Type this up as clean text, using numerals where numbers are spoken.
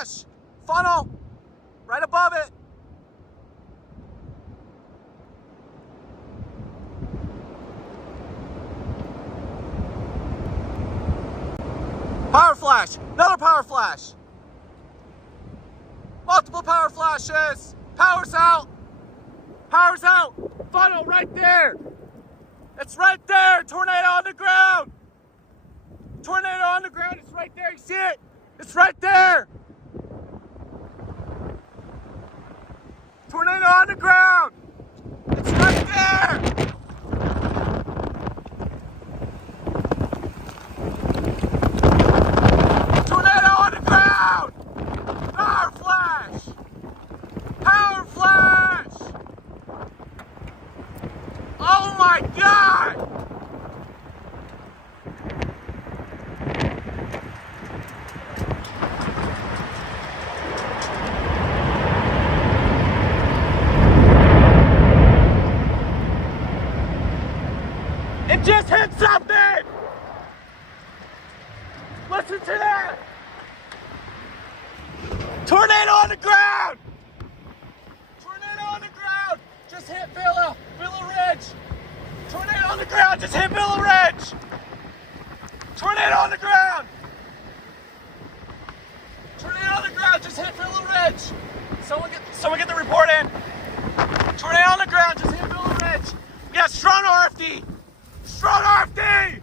flash. Funnel. Right above it. Power flash. Another power flash. Multiple power flashes. Power's out. Power's out. Funnel right there. It's right there. Tornado on the ground. Tornado on the ground. It's right there. You see it? It's right there. Tornado on the ground. It's right there. Tornado on the ground. Power flash. Power flash. Oh my God. It just hit something! Listen to that! Tornado on the ground! Tornado on the ground! Just hit Villa Ridge! Tornado on the ground! Just hit Villa Ridge! Tornado on the ground! Tornado on the ground! Just hit Villa Ridge! Someone get the report in! Tornado on the ground! Just hit Villa Ridge! Yeah, strong RFD! Strong RFD!